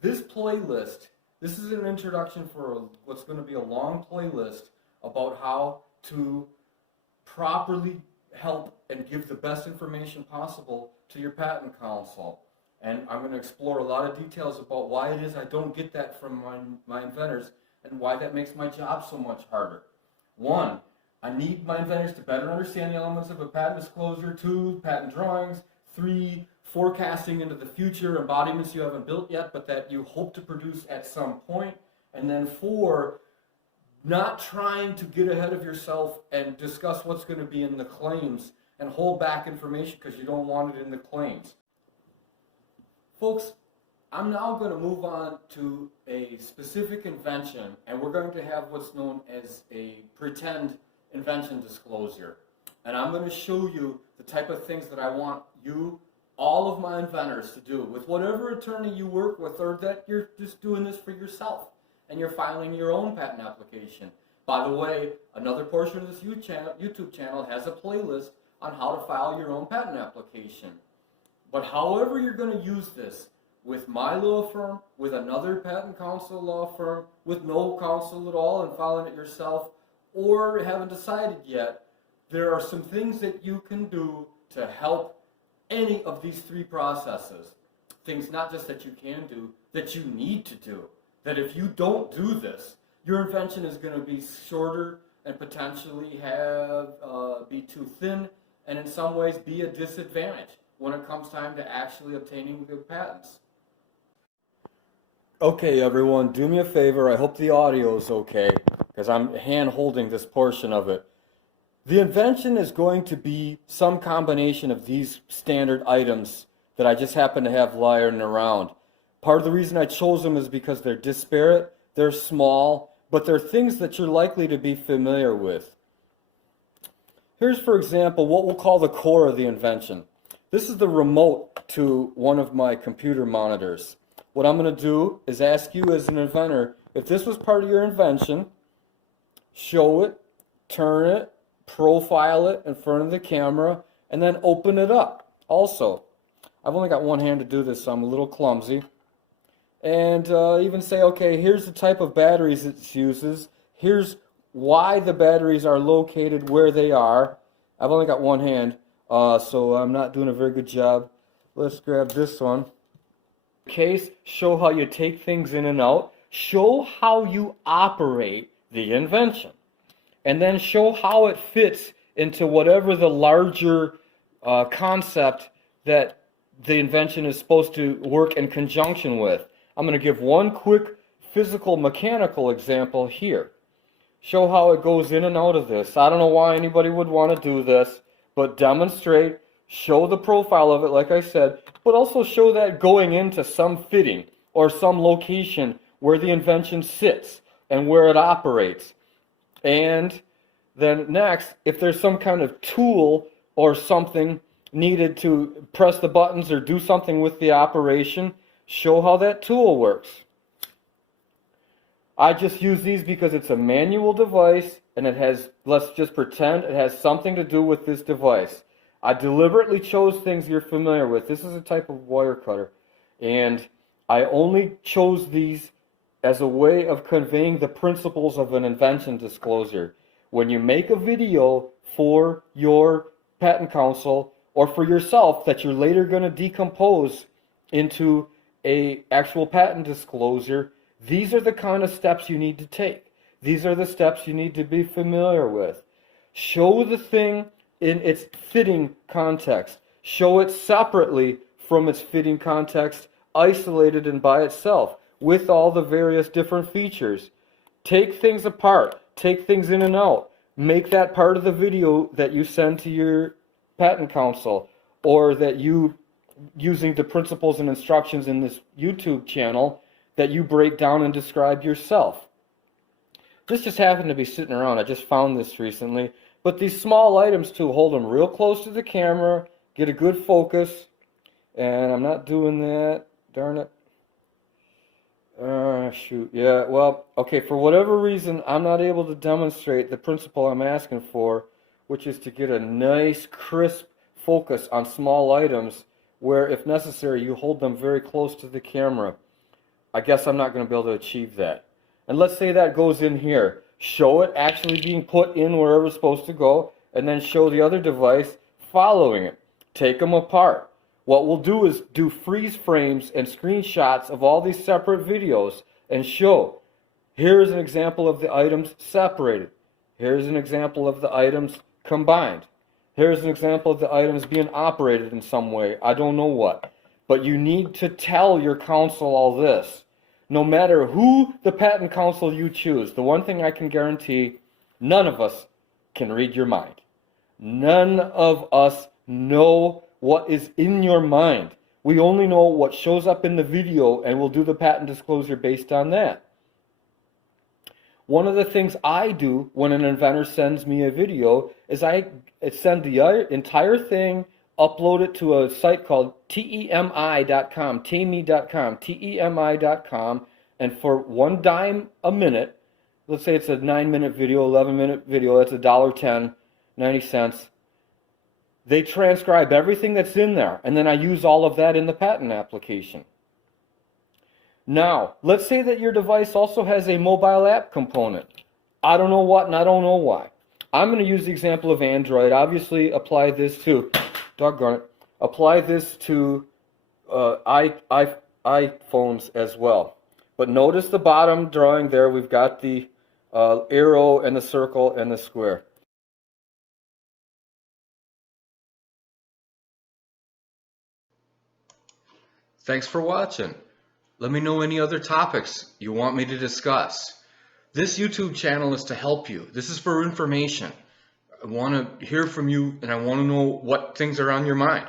This playlist, this is an introduction for what's going to be a long playlist about how to properly help and give the best information possible to your patent counsel. And I'm going to explore a lot of details about why it is I don't get that from my inventors and why that makes my job so much harder. 1, I need my inventors to better understand the elements of a patent disclosure. 2, patent drawings. 3, forecasting into the future embodiments you haven't built yet but that you hope to produce at some point. And then 4, not trying to get ahead of yourself and discuss what's going to be in the claims and hold back information because you don't want it in the claims. Folks, I'm now going to move on to a specific invention, and we're going to have what's known as a pretend invention disclosure. And I'm going to show you the type of things that I want you, all of my inventors, to do with whatever attorney you work with, or that you're just doing this for yourself and you're filing your own patent application. By the way, another portion of this YouTube channel has a playlist on how to file your own patent application. But however you're going to use this, with my law firm, with another patent counsel law firm, with no counsel at all and filing it yourself, or haven't decided yet, there are some things that you can do to help any of these 3 processes. Things not just that you can do, that you need to do. That if you don't do this, your invention is going to be shorter and potentially be too thin, and in some ways be a disadvantage when it comes time to actually obtaining the patents. Okay, everyone, do me a favor. I hope the audio is okay, because I'm hand-holding this portion of it. The invention is going to be some combination of these standard items that I just happen to have lying around. Part of the reason I chose them is because they're disparate, they're small, but they're things that you're likely to be familiar with. Here's, for example, what we'll call the core of the invention. This is the remote to one of my computer monitors. What I'm going to do is ask you as an inventor, if this was part of your invention, show it, turn it, profile it in front of the camera, and then open it up. Also, I've only got one hand to do this, so I'm a little clumsy. And even say, okay, here's the type of batteries it uses. Here's why the batteries are located where they are. I've only got one hand, so I'm not doing a very good job. Let's grab this one. Case, show how you take things in and out. Show how you operate the invention. And then show how it fits into whatever the larger concept that the invention is supposed to work in conjunction with. I'm going to give one quick physical mechanical example here. Show how it goes in and out of this. I don't know why anybody would want to do this, but demonstrate, show the profile of it like I said, but also show that going into some fitting or some location where the invention sits and where it operates. And then next, if there's some kind of tool or something needed to press the buttons or do something with the operation, show how that tool works. I just use these because it's a manual device and it has, let's just pretend it has something to do with this device. I deliberately chose things you're familiar with. This is a type of wire cutter. And I only chose these as a way of conveying the principles of an invention disclosure. When you make a video for your patent counsel or for yourself that you're later going to decompose into an actual patent disclosure, these are the kind of steps you need to take. These are the steps you need to be familiar with. Show the thing in its fitting context. Show it separately from its fitting context, isolated and by itself, with all the various different features. Take things apart. Take things in and out. Make that part of the video that you send to your patent counsel, or that you, using the principles and instructions in this YouTube channel, that you break down and describe yourself. This just happened to be sitting around. I just found this recently. But these small items too, hold them real close to the camera, get a good focus. And I'm not doing that. Darn it. Shoot. Yeah, well, okay, for whatever reason, I'm not able to demonstrate the principle I'm asking for, which is to get a nice, crisp focus on small items where, if necessary, you hold them very close to the camera. I guess I'm not going to be able to achieve that. And let's say that goes in here. Show it actually being put in wherever it's supposed to go, and then show the other device following it. Take them apart. What we'll do is do freeze frames and screenshots of all these separate videos and show. Here's an example of the items separated. Here's an example of the items combined. Here's an example of the items being operated in some way. I don't know what. But you need to tell your counsel all this. No matter who the patent counsel you choose, the one thing I can guarantee, none of us can read your mind. None of us know what is in your mind. We only know what shows up in the video, and we'll do the patent disclosure based on that. One of the things I do when an inventor sends me a video is I send the entire thing, upload it to a site called temi.com, temi.com, and for $1 a minute, let's say it's a 9-minute video, 11-minute video, that's $1.10, 90 cents. They transcribe everything that's in there, and then I use all of that in the patent application. Now, let's say that your device also has a mobile app component. I don't know what and I don't know why. I'm going to use the example of Android. Obviously, apply this to, doggone it, apply this to iPhones as well. But notice the bottom drawing there, we've got the arrow and the circle and the square. Thanks for watching. Let me know any other topics you want me to discuss. This YouTube channel is to help you. This is for information. I want to hear from you, and I want to know what things are on your mind.